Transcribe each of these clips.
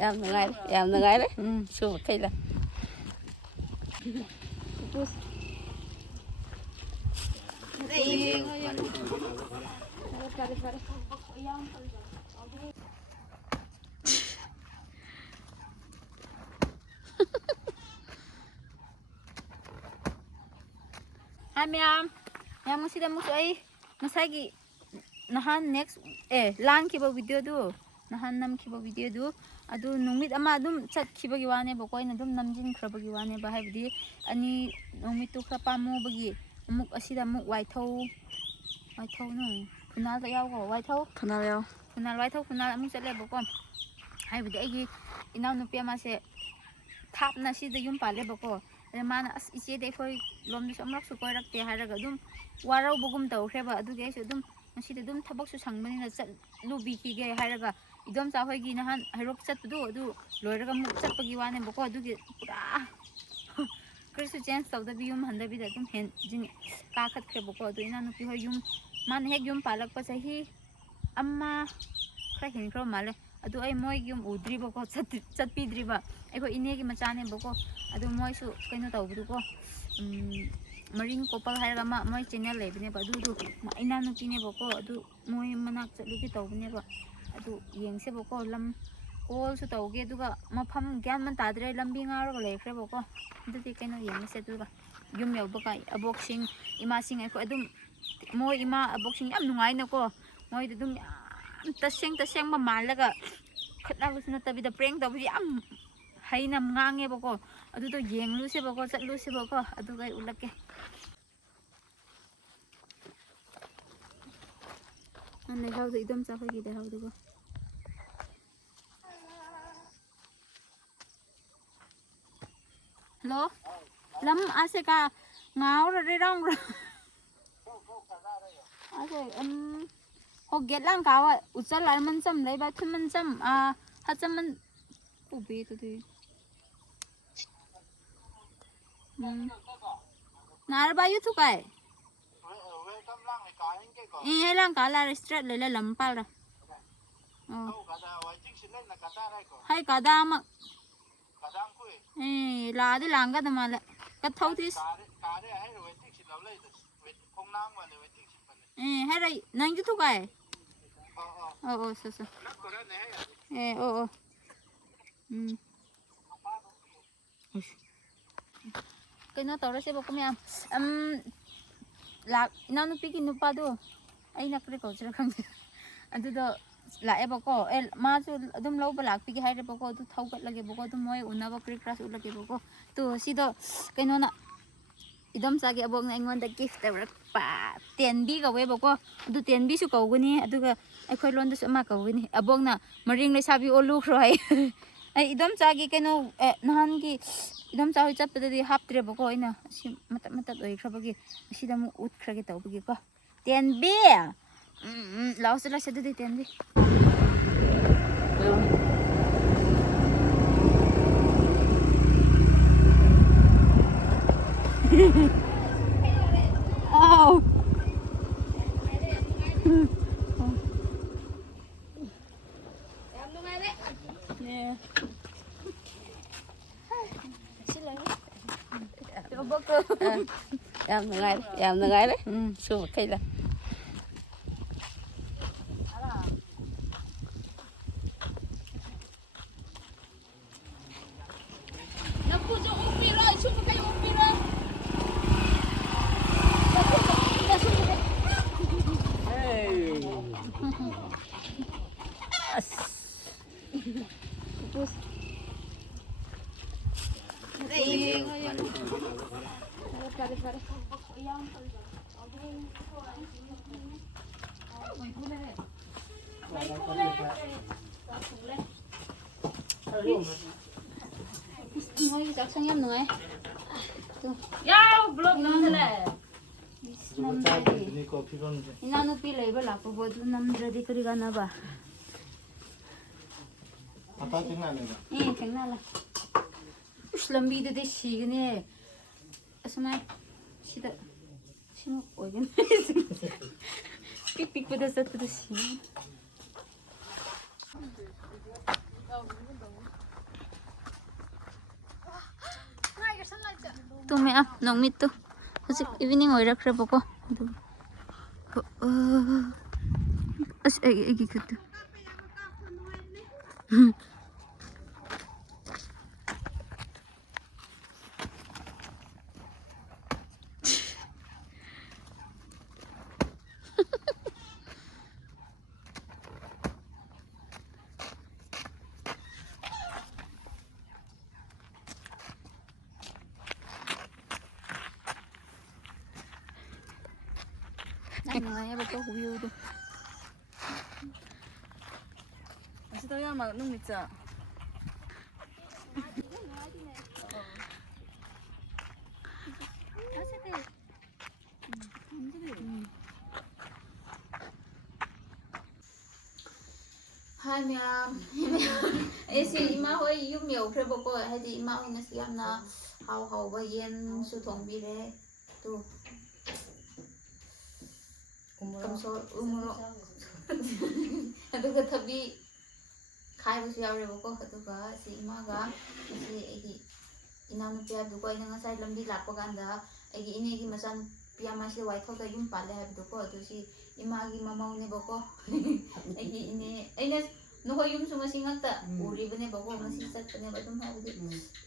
ꯌꯥꯝ ꯅꯨꯡꯉꯥꯏꯔꯦ ꯌꯥꯝ ꯅꯨꯡꯉꯥꯏꯔꯦ ꯁꯨꯕ ꯈꯩꯂ ꯐꯔꯦ ꯐꯔꯦ Hai ma'am, ma'am masih dah masuk air. Masagi nahan next lang kiba video du. Nahan nam kiba video du. Adu nungmit ama adum chat kiba giwane ba koi na dum namjin khra ba giwane ba hai bidi ani nungmit tu khra pamu bagi amuk asida amuk waithau no. Kunal ta yaw ko waithau. Kunal yaw. Kunal waithau kunal amuk chat le ba ko. Hai bidi agi inaw nupi ama se thap na sida yum pale ba ko. Mana as isi deh koi lom du samrak su koi rakte haraga dum warau bugum tau kheba adu ge su dum masi de dum thabak su sangbani na chat lubi ki ge haraga idom cha hoi gi nahan hairok chat du adu loiraga mu chat pagi wane bako adu ge pura krisu chance tau da bi yum handa bi da dum hen jin ka khat kre bako adu ina nu pi hoi yum man hek yum palak pa sahi amma kra hin kro male adu ai moi yum udri bako chat pi dri ba ai ko ine gi machane bako adu moi su kaino tawbu ko maring kopal hairaga ma moi channel lebne ba du ma ina nu pine bako adu moi manak chlu ki tawbne ba adu yengse bako lam kol su tawge duga mafam gyan man tadre lambi ngaro ga lekre bako adu ti kaino yengse duga yum yaw baka aboxing ima sing ai ko adu moi ima aboxing yam nungai na ko moi du dum taseng ma malaga khatna bu suna tabi da prank tawbu yam hainam ngange bako adu to yeng lu se bako chat lu se bako adu gai ulake an nei hau de idom cha phagi de hau de ko hello lam ase ka ngau re rong ra ase ho get lang ka wa uchal lai man cham lai ba thun man cham ha cham man ubi to de nar ba yu thu kai lang ka la restaurant le la lampal ra hai ka da ma la de lang ga da ma la ka thau this hai rai nang ju thu kai so cái nó tao ra sẽ bọc cái mẹ là nó pi cái nupa do ai nak kre ko chra khang adu do la e bako ma chu adum lo ba lak pi cái hai re bako du thau gat lage bako du moi una ba kre crash ulage bako to si do cái nó na idom sa ge abong na ingon da gift ra pa ten bi ga we bako du ten bi su ko guni adu ga ai khoi lon du su ma ko guni abong na maring le sabi olu khroi ai idom cha gi cái nó nahan gi idom cha hoi chat pedadi hap tre bako ina si matat oi khrabagi sida mu ut khrage tawbagi ko ten bi lao se la se de ten bi oh yeah yam nungai su khaila Moi giặc sang em nữa Yaw blog naman sila inano pilay ba lapo ba doon naman ready ka rin na ba apa tingnan nila tingnan lang lambi do de sigane asma sida sino oigan pik pa da sa to si ꯇꯨꯝꯃꯦ ꯅꯨꯃꯤꯠꯇꯨ ꯍꯧꯖꯤꯛ 이브닝 ꯑꯣꯏꯔꯛꯈ꯭ꯔꯦꯕꯀꯣ ꯑꯗꯨꯒ ꯑꯁ ꯑꯩꯒꯤ ꯈꯨꯠꯇꯨ ꯅꯨꯡꯉꯥꯏꯌꯦꯕꯀꯣ ꯚ꯭ꯌꯨꯗꯨ ꯑꯁꯤꯗ ꯌꯥꯝ ꯅꯨꯃꯤꯠꯁꯦ ꯍꯥꯏ ꯃꯌꯥꯝ ꯑꯩꯁꯤ ꯏꯃꯥ ꯍꯣꯏ ꯌꯨꯝ ꯌꯧꯈ꯭ꯔꯦꯕꯀꯣ ꯍꯥꯏꯗꯤ ꯏꯃꯥ ꯍꯣꯏꯅꯁꯨ ꯌꯥꯝꯅ ꯍꯥꯎꯕ ꯌꯦꯟꯁꯨ ꯊꯣꯡꯕꯤꯔꯦ ꯑꯗꯨ ꯎꯃꯣꯔꯣꯛ ꯑꯗꯨꯒ ꯊꯕꯤ ꯈꯥꯏꯕꯁꯨ ꯌꯥꯎꯔꯦꯕꯀꯣ ꯑꯗꯨꯒ ꯁꯤ ꯏꯃꯥꯒ ꯁꯤ ꯑꯩꯒꯤ ꯏꯅꯥꯎꯅꯨꯄꯤ ꯑꯗꯨꯒ ꯑꯩꯅ ꯉꯁꯥꯏ ꯂꯝꯕꯤ ꯂꯥꯛꯄ ꯀꯥꯟꯗ ꯑꯩꯒꯤ ꯏꯅꯦꯒꯤ ꯃꯆꯥꯅꯨꯄꯤ ꯑꯃꯁꯤ ꯋꯥꯏꯊꯧꯗ ꯌꯨꯝ ꯄꯥꯜꯂꯦ ꯍꯥꯏꯕꯗꯣꯀꯣ ꯑꯗꯨ ꯁꯤ ꯏꯃꯥꯒꯤ ꯃꯃꯧꯅꯦꯕꯀꯣ ꯑꯩꯒꯤ ꯏꯅꯦ ꯑꯩꯅ ꯅꯈꯣꯏ ꯌꯨꯝꯁꯨ ꯉꯁꯤ ꯉꯛꯇ ꯎꯔꯤꯕꯅꯦꯕꯀꯣ ꯉꯁꯤ ꯆꯠꯄꯅꯦꯕ ꯑꯗꯨꯝ ꯍꯥꯏꯕꯗꯤ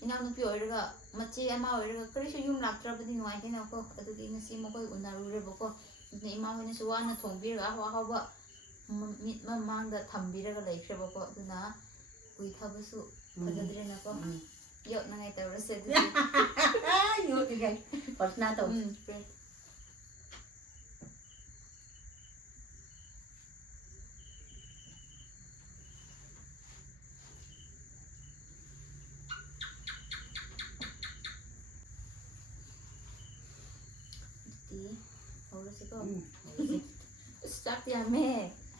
ꯏꯅꯥꯎꯅꯨꯄꯤ ꯑꯣꯏꯔꯒ ꯃꯆꯦ ꯑꯃ ꯑꯣꯏꯔꯒ ꯀꯔꯤꯁꯨ ꯌꯨꯝ ꯂꯥꯛꯇ꯭ꯔꯕꯗꯤ ꯅꯨꯡꯉꯥꯏꯇꯦꯅꯀꯣ ꯑꯗꯨꯒꯤ ꯉꯁꯤ ꯃꯈꯣꯏ ꯎꯅꯔꯨꯔꯦꯕꯀꯣ ꯑꯗꯨꯅ ꯏꯃꯥ ꯍꯣꯏꯅꯁꯨ ꯋꯥꯅ ꯊꯣꯡꯕꯤꯔꯒ ꯑꯍꯥꯎꯕ ꯃꯤꯠ ꯃꯃꯥꯡꯗ ꯊꯝꯕꯤꯔꯒ ꯂꯩꯈ꯭ꯔꯦꯕꯀꯣ ꯑꯗꯨꯅ ꯎꯏꯊꯕꯁꯨ ꯐꯖꯗ꯭ꯔꯦꯅꯀꯣ ꯌꯣꯠꯅꯉꯥꯏ ꯇꯧꯔꯁꯦ ꯑꯗꯨꯗꯤ ꯌꯣꯠꯅꯤꯡꯉꯥꯏ ꯄꯔꯊꯅꯥ ꯇꯧꯁꯤ ꯍꯧꯔꯁꯤꯀꯣ ꯑꯁ ꯆꯥꯛꯇꯤ ꯌꯥꯝꯃꯦ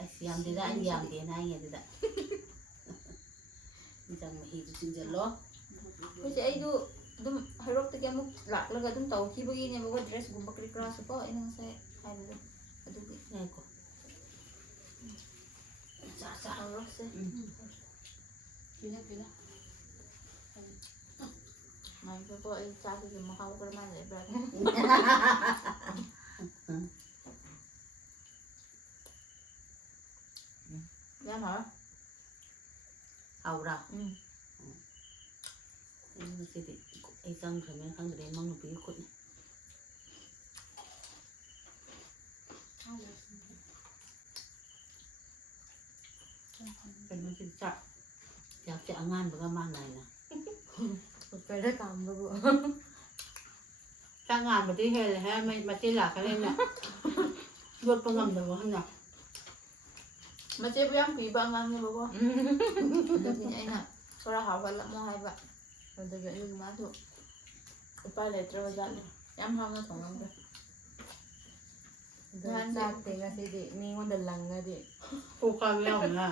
ꯑꯁ ꯌꯥꯝꯗꯦꯗ ꯑꯩꯅ ꯌꯥꯝꯗꯦꯅ ꯍꯥꯏꯌꯦ ꯑꯗꯨꯗ ꯏꯟꯖꯥꯡ ꯃꯍꯤꯗꯨ ꯆꯤꯡꯖꯜꯂꯣ ꯑꯩꯈꯣꯏꯁꯦ ꯑꯩꯗꯨ ꯑꯗꯨꯝ ꯍꯩꯔꯣꯛꯇꯒꯤ ꯑꯃꯨꯛ ꯂꯥꯛꯂꯒ ꯑꯗꯨꯝ ꯇꯧꯈꯤꯕꯒꯤꯅꯦꯕꯀꯣ ꯗ꯭ꯔꯦꯁꯒꯨꯝꯕ ꯀꯔꯤ ꯀꯔꯥꯁꯨꯀꯣ ꯑꯩꯅ ꯉꯁꯥꯏ ꯍꯥꯏꯕꯗꯣ ꯑꯗꯨꯒꯤ ꯉꯥꯏꯈꯣ ꯍꯧꯔꯁꯦ ꯄꯤꯅ ꯉꯥꯏꯈꯣꯀꯣ ꯑꯩ ꯆꯥꯛꯁꯤꯒꯤ ꯃꯍꯥꯎ ꯀꯔꯝꯍꯥꯏꯅ ꯂꯩꯕ꯭ꯔꯥ ꯌꯥꯝ ꯍꯥꯎꯋꯦ ꯍꯥꯎꯕ꯭ꯔꯥ ꯉꯁꯤꯗꯤ ꯑꯩ ꯆꯪꯈ꯭ꯔꯕꯅꯤꯅ ꯈꯪꯗ꯭ꯔꯦ ꯏꯃꯧ ꯅꯨꯄꯤꯒꯤ ꯈꯨꯠꯅꯤ ꯀꯩꯅꯣꯁꯤ ꯆꯥꯛꯁꯦ ꯑꯉꯥꯟꯕꯒ ꯃꯥꯟꯅꯩꯅ ꯀꯨꯀꯔꯗ ꯀꯥꯝꯕꯕꯨ ꯆꯥꯛ ꯉꯥꯟꯕꯗꯤ ꯍꯦꯜꯂꯦꯍꯦ ꯃꯆꯦ ꯂꯥꯛꯀꯅꯤꯅ ꯌꯣꯠꯄ ꯉꯝꯗꯕ ꯍꯟꯅ ꯃꯆꯦꯕꯨ ꯌꯥꯝ ꯄꯤꯕ ꯑꯉꯥꯡꯅꯦꯕꯀꯣ ꯑꯗꯨꯒꯤꯅꯤ ꯑꯩꯅ ꯈꯔ ꯍꯥꯎꯍꯜꯂꯝꯃꯣ ꯍꯥꯏꯕ ꯑꯗꯨꯒꯤ ꯑꯗꯨꯒꯤ ꯃꯥꯁꯨ ꯎꯄꯥꯏ ꯂꯩꯇ꯭ꯔꯕ ꯖꯥꯠꯅꯤ ꯌꯥꯝ ꯍꯥꯎꯅ ꯊꯣꯡꯉꯝꯈ꯭ꯔꯦ ꯆꯥꯛꯇꯦ ꯉꯁꯤꯗꯤ ꯃꯤꯉꯣꯟꯗ ꯂꯪꯉꯗꯤ ꯀꯣꯛꯀꯥꯕ ꯌꯥꯎꯅ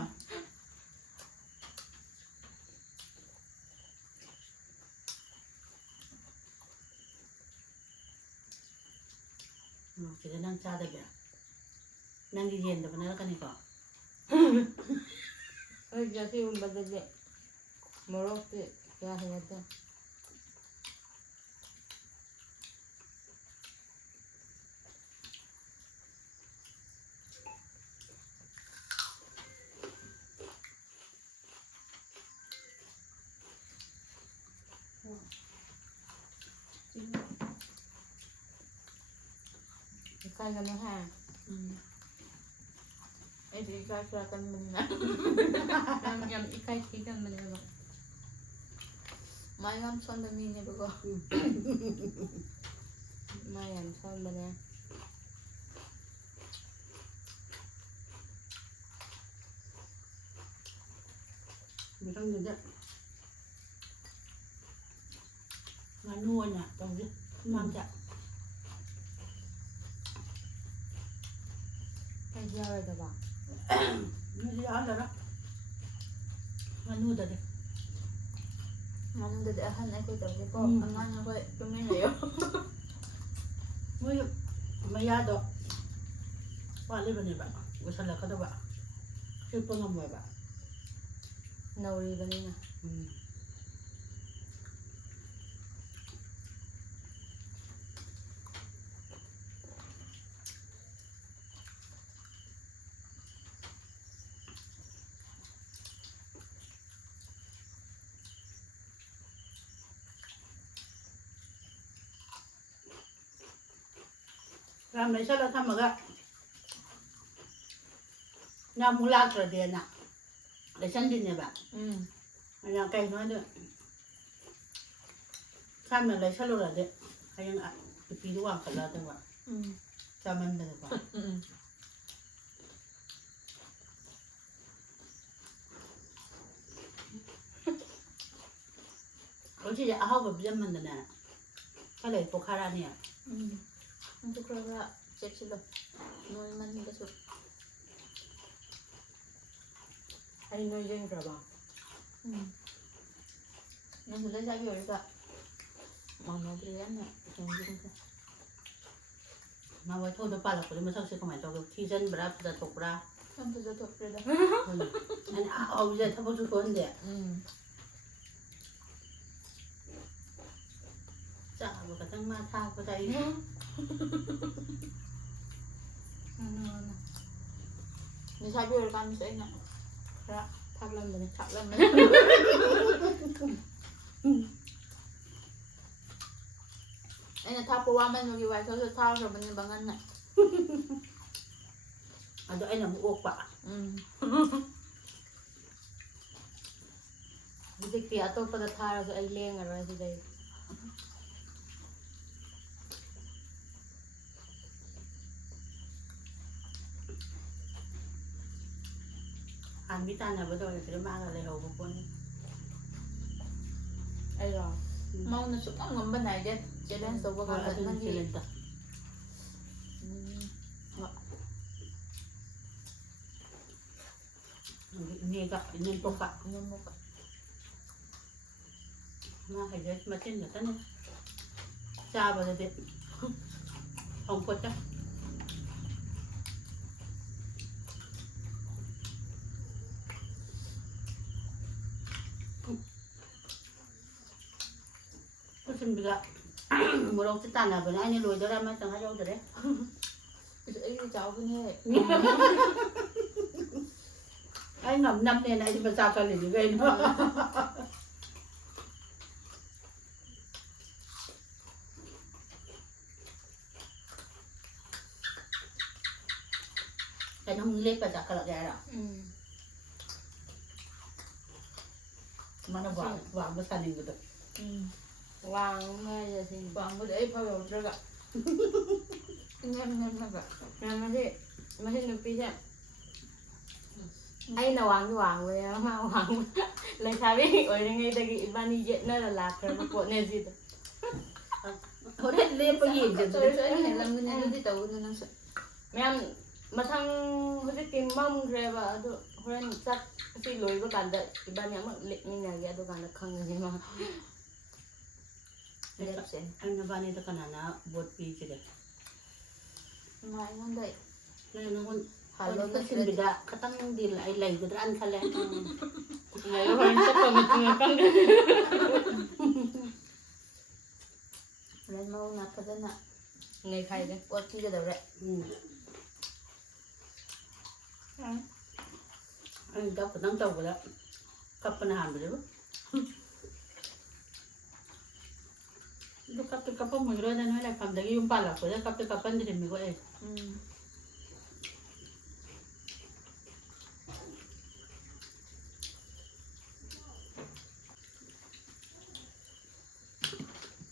ꯁꯤꯗ ꯅꯪ ꯆꯥꯗꯕꯤꯔ ꯅꯪꯒꯤ ꯌꯦꯟꯗꯕ ꯅꯠꯂꯛꯀꯅꯤꯀꯣ ꯑꯩ ꯑꯁꯤꯒꯨꯝꯕꯗꯗꯤ ꯃꯣꯔꯣꯛꯇꯤ ꯀꯌꯥ ꯍꯩꯅꯗꯦ ꯏꯀꯥꯏꯒꯅꯨ ꯍꯥ ꯑꯩꯗꯤ ꯏꯀꯥꯏ ꯈꯔ ꯀꯟꯕꯅꯤꯅ ꯌꯥꯝ ꯏꯀꯥꯏ ꯊꯤꯒꯟꯕꯅꯦꯕ ꯃꯥ ꯌꯥꯝ ꯁꯣꯟꯕ ꯃꯤꯅꯦꯕꯀꯣ ꯃꯥ ꯌꯥꯝ ꯁꯣꯟꯕꯅꯦ ꯃꯊꯪꯗꯨꯗ ꯉꯥꯅꯨ ꯑꯣꯏꯅ ꯇꯧꯁꯤ ꯃꯥꯡꯗ ꯑꯩꯁꯨ ꯌꯥꯎꯔꯣꯏꯗꯕ ꯃꯤꯗꯤ ꯌꯥꯎꯍꯜꯂꯔꯣꯏ ꯉꯥꯅꯨꯗꯗꯤ ꯉꯥꯅꯨꯗꯗꯤ ꯑꯍꯟ ꯑꯩꯈꯣꯏ ꯇꯧꯁꯦꯀꯣ ꯑꯉꯥꯡ ꯑꯩꯈꯣꯏ ꯇꯨꯃꯤꯟ ꯂꯩꯌꯣ ꯃꯣꯏ ꯃꯌꯥꯗꯣ ꯋꯥꯠꯂꯤꯕꯅꯦꯕ ꯂꯣꯏꯁꯜꯂꯛꯀꯗꯕ ꯆꯤꯛꯄ ꯉꯝꯃꯣꯏꯕ ꯅꯧꯔꯤꯕꯅꯤꯅ ꯔꯥꯝ ꯂꯩꯁꯜꯂ ꯊꯝꯃꯒ ꯉꯥꯃꯨꯛ ꯂꯥꯛꯇ꯭ꯔꯗꯤꯅ ꯂꯩꯁꯟꯗꯣꯏꯅꯦꯕ ꯑꯩꯅ ꯀꯩꯅꯣ ꯍꯥꯏꯗꯤ ꯈꯥꯃꯦꯟ ꯂꯩꯁꯜꯂꯨꯔꯗꯤ ꯍꯌꯦꯡ ꯅꯨꯄꯤꯗꯨ ꯋꯥꯡꯈꯠꯂꯛꯑꯗꯕ ꯆꯥꯃꯟꯗꯅꯀꯣ ꯍꯧꯖꯤꯛꯁꯦ ꯑꯍꯥꯎꯕ ꯄꯤꯖꯃꯟꯗꯅ ꯈꯔ ꯂꯩ ꯄꯣꯈꯥꯔꯛꯑꯅꯤ ꯅꯪꯁꯨ ꯈꯔ ꯈꯔ ꯆꯦꯛꯁꯤꯜꯂꯣ ꯅꯣꯏꯃꯟꯕꯁꯨ ꯑꯩ ꯅꯣꯏꯖꯤꯟꯈ꯭ꯔꯕ ꯅꯪꯁꯨ ꯂꯩꯁꯥꯕꯤ ꯑꯣꯏꯔꯒ ꯃꯥꯟꯅꯗ꯭ꯔꯦ ꯌꯥꯝꯅ ꯍꯦꯟꯖꯤꯟꯈ꯭ꯔꯦ ꯅꯍꯥꯟꯋꯥꯏ ꯊꯣꯡꯗ ꯄꯥꯜꯂꯛꯄꯗ ꯃꯁꯛꯁꯦ ꯀꯃꯥꯏꯅ ꯇꯧꯒꯦ ꯊꯤꯖꯤꯟꯕ꯭ꯔꯥ ꯐꯖꯊꯣꯛꯄ꯭ꯔꯥ ꯌꯥꯝ ꯐꯖꯊꯣꯛꯈ꯭ꯔꯦꯗ ꯑꯩꯅ ꯑꯍꯥꯎꯕꯁꯦ ꯊꯕꯛꯁꯨ ꯊꯣꯛꯍꯟꯗꯦ ꯆꯥꯕ ꯈꯛꯇꯪ ꯃꯥ ꯊꯥꯛꯄꯗ ꯑꯩ ꯂꯩꯁꯥꯕꯤ ꯑꯣꯏꯔꯀꯥꯟꯗꯁꯨ ꯑꯩꯅ ꯈꯔ ꯊꯥꯛꯂꯝꯕꯅꯦ ꯑꯩꯅ ꯊꯥꯛꯄ ꯋꯥꯃꯟꯕꯒꯤ ꯋꯥꯏꯊꯣꯛꯁꯨ ꯊꯥꯈ꯭ꯔꯕꯅꯦꯕ ꯉꯟꯅ ꯑꯗꯣ ꯑꯩꯅ ꯑꯃꯨꯛ ꯑꯣꯛꯄ ꯍꯧꯖꯤꯛꯇꯤ ꯑꯇꯣꯞꯄꯗ ꯊꯥꯔꯁꯨ ꯑꯩ ꯂꯦꯡꯉꯔꯣꯏ ꯁꯤꯗꯩ ꯍꯥꯟꯕꯤ ꯇꯥꯟꯅꯕꯗ ꯑꯣꯏꯔꯁꯤꯗ ꯃꯥꯒ ꯂꯩꯍꯧꯕ ꯄꯣꯠꯅꯤ ꯑꯩꯔꯣ ꯃꯧꯅ ꯁꯨꯛꯉꯝ ꯉꯝꯕ ꯅꯥꯏꯗꯦ ꯆꯦꯂꯦꯟꯖ ꯇꯧꯕ ꯍꯣꯏ ꯀꯥꯟꯗ ꯑꯗꯨꯅꯤ ꯅꯪꯒꯤ ꯆꯦꯂꯦꯟꯖꯇ ꯏꯅꯦꯒ ꯏꯅꯦꯝꯄꯣꯛꯀ ꯏꯅꯦꯝꯕꯣꯛꯀ ꯃꯥ ꯍꯩꯖꯔꯤꯁꯤ ꯃꯆꯤꯟ ꯈꯛꯇꯅꯤ ꯆꯥꯕꯗꯗꯤ ꯊꯣꯡꯄꯣꯠꯇ ꯈꯨꯠꯁꯤꯟꯕꯤꯒ ꯃꯣꯔꯣꯛꯁꯦ ꯇꯥꯟꯅꯕꯅꯦ ꯑꯩꯅ ꯂꯣꯏꯗꯣꯏꯔꯥ ꯑꯃꯇꯪ ꯍꯥꯏꯍꯧꯗꯔꯦ ꯑꯩꯗꯤ ꯆꯥꯎꯕꯅꯦ ꯑꯩ ꯉꯝꯅꯕꯅꯦꯅ ꯑꯩꯗꯤ ꯃꯆꯥ ꯈꯜꯂꯤꯅꯤ ꯀꯩꯅꯣ ꯀꯩꯅꯣ ꯂꯦꯞꯄ ꯆꯥꯈꯠꯂꯛꯒꯦ ꯍꯥꯏꯔꯣ ꯃꯥꯅ ꯋꯥꯡꯕ ꯁꯥꯅꯤꯡꯕꯗꯣ ꯋꯥꯡꯕ ꯍꯥꯏꯁꯦ ꯋꯥꯡꯕꯗꯤ ꯑꯩ ꯐꯥꯎ ꯌꯧꯗ꯭ꯔꯒ ꯏꯅꯦꯝ ꯅꯦꯝꯃꯒ ꯃꯁꯤ ꯅꯨꯄꯤꯁꯦ ꯑꯩꯅ ꯋꯥꯡꯕꯅꯦ ꯃꯥ ꯋꯥꯡꯕ ꯂꯩꯁꯥꯕꯤ ꯑꯣꯏꯔꯤꯉꯩꯗꯒꯤ ꯏꯕꯥꯅꯤ ꯌꯦꯠꯅꯔ ꯂꯥꯛꯈ꯭ꯔꯕ ꯄꯣꯠꯅꯦ ꯁꯤꯗ ꯍꯣꯔꯦꯟ ꯂꯦꯞꯄ ꯌꯦꯡꯖꯗ꯭ꯔꯦ ꯑꯩꯅ ꯍꯦꯜꯂꯝꯒꯅꯤ ꯑꯗꯨꯗꯤ ꯇꯧꯒꯅꯨ ꯅꯪꯁꯨ ꯃꯌꯥꯝ ꯃꯊꯪ ꯍꯧꯖꯤꯛꯇꯤ ꯃꯝꯈ꯭ꯔꯦꯕ ꯑꯗꯨ ꯍꯣꯔꯦꯟ ꯆꯥꯛ ꯑꯁꯤ ꯂꯣꯏꯕ ꯀꯥꯟꯗ ꯏꯕꯥꯅꯤ ꯑꯃꯨꯛ ꯂꯦꯞꯃꯤꯟꯅꯒꯦ ꯑꯗꯨꯀꯥꯟꯗ ꯈꯪꯒꯅꯤ ꯃꯥ ꯂꯦꯞꯁꯦ ꯑꯩꯅ ꯕꯥꯅꯤꯗ ꯀꯅꯥꯅ ꯚꯣꯠ ꯄꯤꯁꯤꯒꯦ ꯃꯥ ꯑꯩꯉꯣꯟꯗ ꯅꯪꯉꯣꯟ ꯍꯜꯂꯣ ꯈꯨꯠꯁꯤꯟꯕꯤꯗ ꯈꯇꯪꯗꯤ ꯑꯩ ꯂꯩꯒꯗ꯭ꯔꯥꯅ ꯈꯜꯂꯦ ꯍꯣꯔꯦꯟ ꯆꯠꯄ ꯃꯇꯨꯡꯗ ꯈꯪꯒꯅꯤ ꯍꯣꯔꯦꯟ ꯃꯧꯅ ꯐꯖꯅ ꯅꯩꯈꯥꯏꯒꯦ ꯑꯣꯠꯄꯤꯒꯗꯧꯔꯦ ꯑꯩꯅ ꯗꯞ ꯈꯇꯪ ꯇꯧꯕꯗ ꯀꯞꯄꯅ ꯍꯥꯟꯕꯗꯕꯨ ꯑꯗꯨ ꯀꯞꯇꯤ ꯀꯞꯄꯝꯃꯣꯏꯗ꯭ꯔꯣꯗ ꯅꯣꯏ ꯂꯩꯐꯝꯗꯒꯤ ꯌꯨꯝ ꯄꯥꯜꯂꯛꯄꯗ ꯀꯞꯇꯤ ꯀꯞꯄꯟꯗ꯭ꯔꯤꯕꯅꯤꯀꯣ ꯑꯩ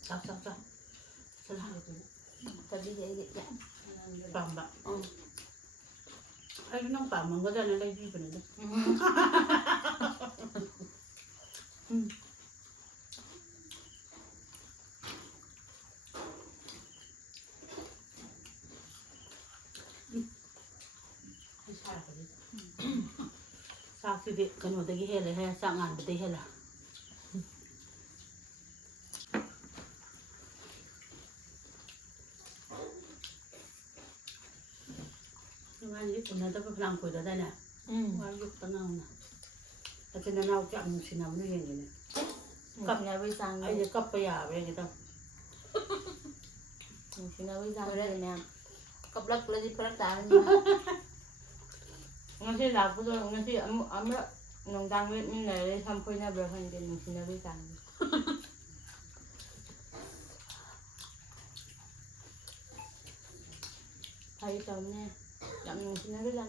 ꯆꯥꯛ ꯊꯕꯤꯗꯤ ꯑꯩꯗꯤ ꯌꯥꯝ ꯄꯥꯝꯕ ꯑꯩꯁꯨ ꯅꯪ ꯄꯥꯝꯃꯝꯒꯗ꯭ꯔꯅ ꯂꯩꯕꯤꯕꯅꯤꯗ ꯆꯥꯛꯁꯤꯗꯤ ꯀꯩꯅꯣꯗꯒꯤ ꯍꯦꯜꯂꯦꯍꯦ ꯆꯥꯛ ꯉꯥꯟꯕꯗꯒꯤ ꯍꯦꯜꯂꯦ ꯅꯨꯡꯉꯥꯏꯅꯤ ꯎꯅꯗꯕ ꯐꯅꯌꯥꯝ ꯀꯨꯏꯔꯗꯥꯏꯅꯦ ꯋꯥ ꯌꯣꯛꯇ ꯉꯥꯎꯅ Kasi nanawag ang sinabi niya yun. sinabi sa Ay, akin. kapayari kita. Sinabi sa akin niya. Kaplak pala di parang taan niya. Ngasih lapo to, ngasih amra nung dangwit ni nare sampoy na brahan din nung sinabi sa akin. Ay, tao niya. Dami nung sinabi lang.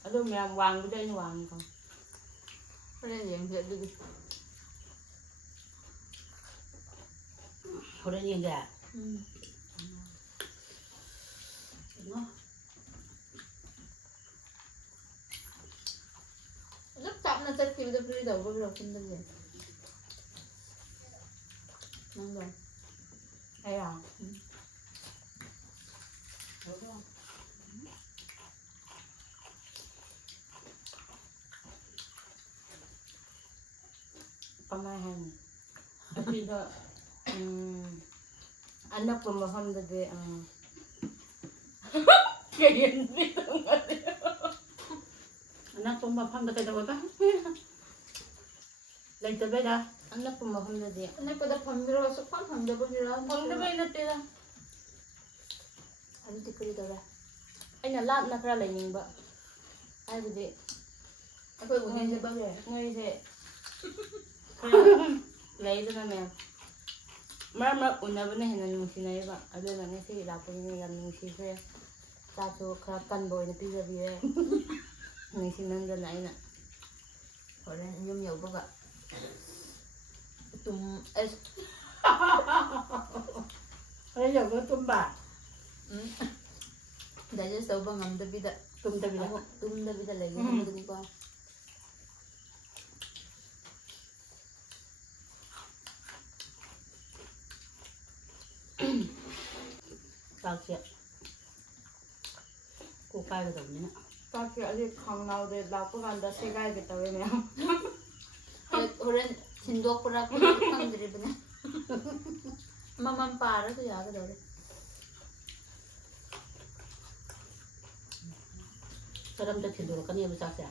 Ano, may wang ko dahil wang ko. Wala yung biya dito. Huwag niya nga. Ano? Laptop na sa TV da pili daw, wala akong dali. Nandun. Ayan. Pamahan. Kasi do, anak ko maham dati ang kaya dito nga. Anak pong mapang na kayo ba? Lain tabi na. Anak ko maham dati. Ano pa da pamiro sa pamhanda ba nila? Pang dabay na tira. Ano ti pili daw ba? Ay nalat na kara lain ba? Ay dati. Ako yung ganyan sa bagay. Ngayon si lain na namin. Marama una ba na hinanong sinay ba? Ano na nga si lapo niya yung nung siya. Tato karakan boy na pizza biya. May sinanda na ina. Wala yung yaw baga. Tum es Ay, yung tumba. dahil sa ubang ang dabida. Tumda bila. Ako tum dabida lagi ano gani ko. Pagsiya. Kukay ka daw niya. Tapi ali kang now de lapo ganda si guy kita we me. Orang sindok pura pura kang diri ba na? Mamampara ko yaga daw. Saram da tiduro kaniya bisa siya.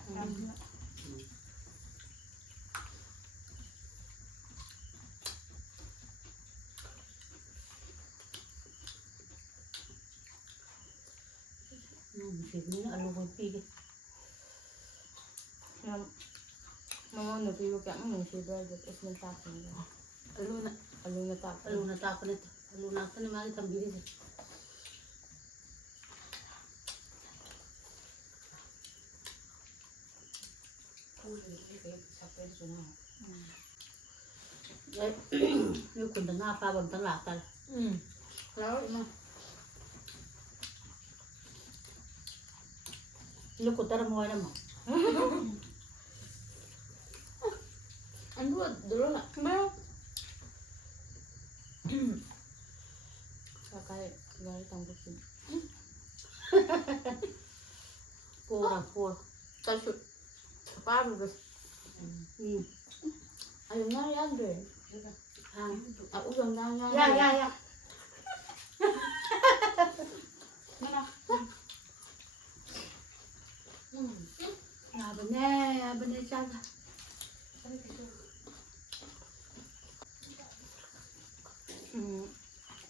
Sige na aluboy pigi. Mama no piwo ka mo si ba de es men tapon. Aluna. Alu na tapon. Aluna tapon ito. Aluna ka ni mali tambiri siya. Ay, yung kunda nga pa bang tanglakal. Claro, ma. Lukot tara mo na mo. Ano ba dulu na? Ba? Sakay gari tambusin. Pura, pura. Kalsu. Paano ba? Ayun na yan be. Ako lang na yan. Ya. Yaban na siya.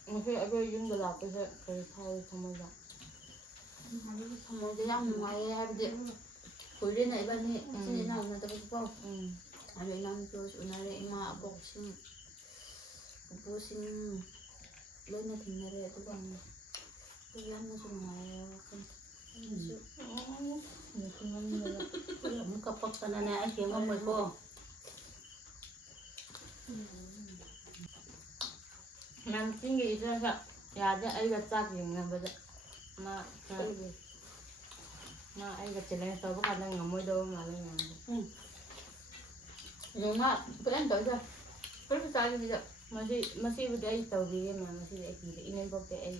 Kasi agad yung lalaki sa kaya tayo tamaga. Mo dia ang mga habde. Pwede na iba ni sininaw na tapos po. Ano lang Diyos, unari yung mga boxing. Upusin lo na tinare ito bang. Kaya mo sa mga ayaw. Wala mo kapag pananay siya mo ko. Nang tinggi isa sa yada ay gatak yung nga bada. Ma ay gatak lang sa baka nang ngamoy daw malang nga. Yung nga, pwede ito. Pero sa akin dito. Masih ay tawagin ma masih ay kiri inin bok ay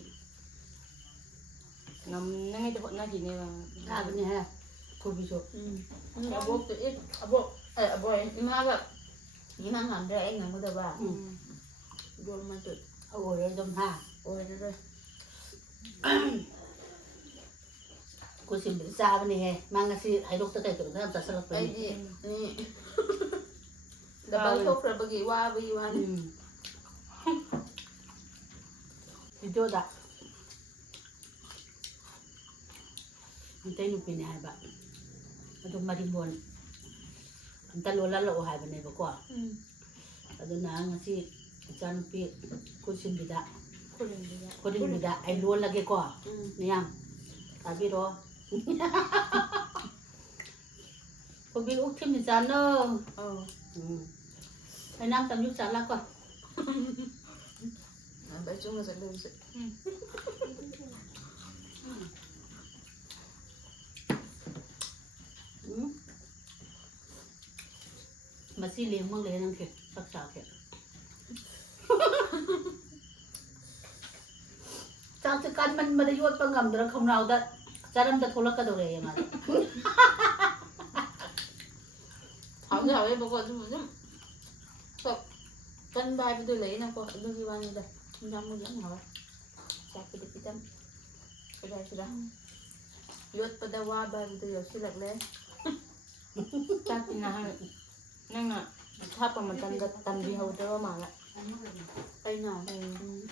ngam nang ito na gini bang. Sabi niya, kubiso. Abo to it. Abo eh. Imaga. Ginang hamdra ay nga mo ba? Gol man to. Awal dong ha. O ito. ꯀꯨꯁꯤꯝꯕꯗꯤ ꯆꯥꯕꯅꯤꯍꯦ ꯃꯥ ꯉꯁꯤ ꯍꯩꯔꯣꯛꯇ ꯀꯩ ꯀꯩꯅꯣ ꯈꯔ ꯆꯥꯁꯤꯜꯂꯛꯄꯅꯤ ꯑꯩꯗꯤ double ꯊꯣꯛꯈ꯭ꯔꯕꯒꯤ ꯋꯥꯕꯒꯤ ꯋꯥꯅꯤ. ꯚꯤꯗꯤꯑꯣꯗ ꯃꯩꯇꯩ ꯅꯨꯄꯤꯅꯦ ꯍꯥꯏꯕ ꯑꯗꯨ ꯃꯔꯤꯡꯒꯣꯟ ꯑꯝꯇ ꯂꯣꯜꯍꯜꯂꯛꯑꯣ ꯍꯥꯏꯕꯅꯦꯕꯀꯣ ꯑꯗꯨꯅ ꯉꯁꯤ ꯏꯆꯥꯅꯨꯄꯤ ꯀꯨꯁꯤꯝꯕꯤꯗ ꯈꯨꯔꯤꯡꯕꯤꯗ ꯑꯩ ꯂꯣꯜꯂꯒꯦꯀꯣ ꯃꯌꯥꯝ ꯇꯥꯕꯤꯔꯣ ꯈꯨꯕꯤ ꯎꯛꯊꯤꯝ ꯆꯥꯅꯣ ꯑꯩꯅꯥꯝ ꯇꯝꯖꯨ ꯆꯥꯂꯥꯀꯣ ꯅꯪ ꯆꯨꯝꯅ ꯆꯠꯂꯨꯁꯦ. ꯃꯁꯤ ꯂꯦꯡꯃꯪ ꯂꯩ ꯅꯪꯁꯦ ꯆꯥꯛ ꯆꯥꯛꯀꯦ ꯆꯥꯛꯁꯦ ꯀꯟꯃꯟꯕꯗ ꯌꯣꯠꯄ ꯉꯝꯗ꯭ꯔꯥ ꯈꯣꯡꯅꯥꯎꯗ ꯆꯔꯝꯗ ꯊꯣꯛꯂꯛꯀꯗꯧꯔꯦ ꯃꯥꯗꯤ ꯍꯥꯎꯗꯤ ꯍꯥꯎꯋꯦꯕꯀꯣ ꯑꯗꯨꯕꯨ ꯑꯗꯨꯝ ꯀꯟꯕ ꯍꯥꯏꯕꯗꯨ ꯂꯩꯌꯦꯅꯀꯣ ꯑꯗꯨꯒꯤ ꯋꯥꯅꯤꯗ. ꯏꯟꯖꯥꯡꯕꯨꯗꯤ ꯌꯥꯝ ꯍꯥꯎꯋꯦ. ꯆꯥꯛꯄꯨꯗꯤ ꯈꯤꯇꯪ ꯀꯗꯥꯏꯁꯤꯗ ꯌꯣꯠꯄꯗ ꯋꯥꯕ ꯍꯥꯏꯕꯗꯨ ꯌꯧꯁꯤꯜꯂꯛꯂꯦ. ꯆꯥꯛꯇꯤ ꯅꯍꯥꯟ ꯅꯪꯅ ꯍꯥꯞꯄ ꯃꯇꯝꯗ ꯇꯝꯕꯤꯍꯧꯗꯕ ꯃꯥꯜꯂꯦ. ꯑꯩꯅ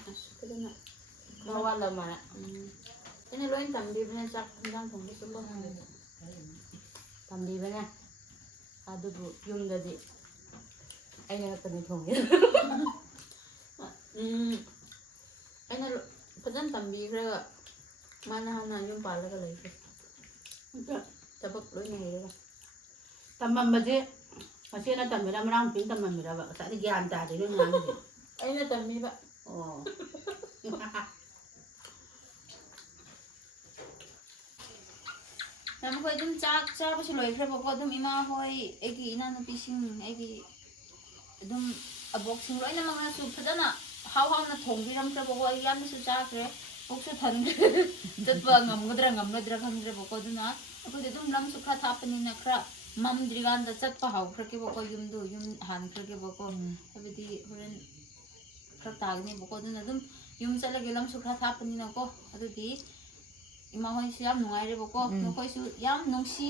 ꯑꯁ ꯐꯖꯅ ꯈꯔ ꯋꯥꯠꯂ ꯃꯥꯜꯂꯦ. ꯑꯩꯅ ꯂꯣꯏ ꯇꯝꯕꯤꯕꯅꯦ ꯆꯥꯛ ꯏꯟꯖꯥꯡ ꯊꯣꯡꯕꯁꯨꯀꯣ. ꯇꯝꯕꯤꯕꯅꯦ ꯑꯗꯨꯕꯨ ꯌꯨꯝꯗꯗꯤ ꯑꯩꯅ ꯉꯥꯛꯇꯅꯤ ꯊꯣꯡꯉꯤ. ꯑꯩꯅ ꯐꯖꯅ ꯇꯝꯕꯤꯈ꯭ꯔꯒ ꯃꯥꯅ ꯍꯥꯟꯅ ꯌꯨꯝ ꯄꯥꯜꯂꯒ ꯂꯩꯈ꯭ꯔꯦ. ꯊꯕꯛ ꯂꯣꯏꯅ ꯍꯩꯔꯒ. ꯇꯝꯃꯝꯕꯁꯦ ꯃꯆꯦꯅ ꯇꯝꯃꯤꯔ ꯃꯅꯥꯎ ꯅꯨꯄꯤꯅ ꯇꯝꯃꯝꯃꯤꯔꯕ ꯉꯁꯥꯏꯗꯤ ꯒ꯭ꯌꯥꯟ ꯇꯥꯗꯦ ꯅꯣꯏ ꯉꯥꯡꯉꯤꯁꯦ. ꯑꯩꯅ ꯇꯝꯕꯤꯕ. ꯑꯣ ꯃꯈꯣꯏ ꯑꯗꯨꯝ ꯆꯥꯛ ꯆꯥꯕꯁꯨ ꯂꯣꯏꯈ꯭ꯔꯦꯕꯀꯣ. ꯑꯗꯨꯝ ꯏꯃꯥ ꯍꯣꯏ ꯑꯩꯒꯤ ꯏꯅꯥꯎꯅꯨꯄꯤꯁꯤꯡ ꯑꯩꯒꯤ ꯑꯗꯨꯝ ꯑꯕꯣꯛꯁꯤꯡ ꯂꯣꯏꯅꯃꯛꯅꯁꯨ ꯐꯖꯅ ꯍꯥꯎꯅ ꯊꯣꯡꯕꯤꯔꯝꯈ꯭ꯔꯦꯕꯀꯣ. ꯑꯩ ꯌꯥꯝꯅꯁꯨ ꯆꯥꯈ꯭ꯔꯦ. ꯄꯨꯛꯁꯨ ꯊꯟꯈ꯭ꯔꯦ. ꯆꯠꯄ ꯉꯝꯒꯗ꯭ꯔꯥ ꯉꯝꯂꯣꯏꯗ꯭ꯔꯥ ꯈꯪꯗ꯭ꯔꯦꯕꯀꯣ. ꯑꯗꯨꯅ ꯑꯩꯈꯣꯏꯗꯤ ꯑꯗꯨꯝ ꯂꯝꯁꯨ ꯈꯔ ꯊꯥꯞꯄꯅꯤꯅ ꯈꯔ ꯃꯝꯗ꯭ꯔꯤꯀꯥꯟꯗ ꯆꯠꯄ ꯍꯧꯈ꯭ꯔꯒꯦꯕꯀꯣ. ꯌꯨꯝ ꯍꯥꯟꯈ꯭ꯔꯒꯦꯕꯀꯣ. ꯍꯥꯏꯕꯗꯤ ꯍꯣꯔꯦꯟ ꯈꯔ ꯇꯥꯒꯅꯦꯕꯀꯣ. ꯑꯗꯨꯅ ꯑꯗꯨꯝ ꯌꯨꯝ ꯆꯠꯂꯒꯦ ꯂꯝꯁꯨ ꯈꯔ ꯊꯥꯞꯄꯅꯤꯅꯀꯣ. ꯑꯗꯨꯗꯤ ꯏꯃꯥ ꯍꯣꯏꯁꯨ ꯌꯥꯝ ꯅꯨꯡꯉꯥꯏꯔꯦꯕꯀꯣ. ꯅꯈꯣꯏꯁꯨ ꯌꯥꯝ ꯅꯨꯡꯁꯤ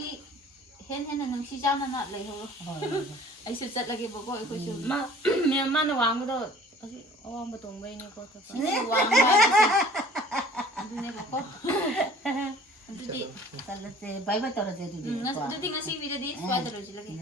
ꯍꯦꯟꯅ ꯅꯨꯡꯁꯤ ꯆꯥꯟꯅꯅ ꯂꯩꯍꯧꯔꯣ. ꯑꯩꯁꯨ ꯆꯠꯂꯒꯦꯕꯀꯣ. ꯑꯩꯈꯣꯏꯁꯨ ꯃꯥꯅ ꯋꯥꯡꯕꯗꯣ ꯑꯁꯤ ꯑꯋꯥꯡꯕ ꯇꯣꯡꯕꯩꯅꯦꯀꯣ. ꯁꯤꯅ ꯋꯥꯡꯕ ꯍꯥꯏꯕꯁꯦ ꯑꯗꯨꯅꯦꯕꯀꯣ. ꯑꯗꯨꯗꯤ ꯆꯠꯂꯁꯦ ꯕꯥꯏ ꯕꯥꯏ ꯇꯧꯔꯁꯦ ꯑꯗꯨꯗꯤ ꯑꯗꯨꯗꯤ ꯉꯁꯤ ꯚꯤꯗꯤꯑꯣꯗꯤ ꯁ꯭ꯋꯥꯏꯗ ꯂꯣꯏꯁꯤꯜꯂꯒꯦ.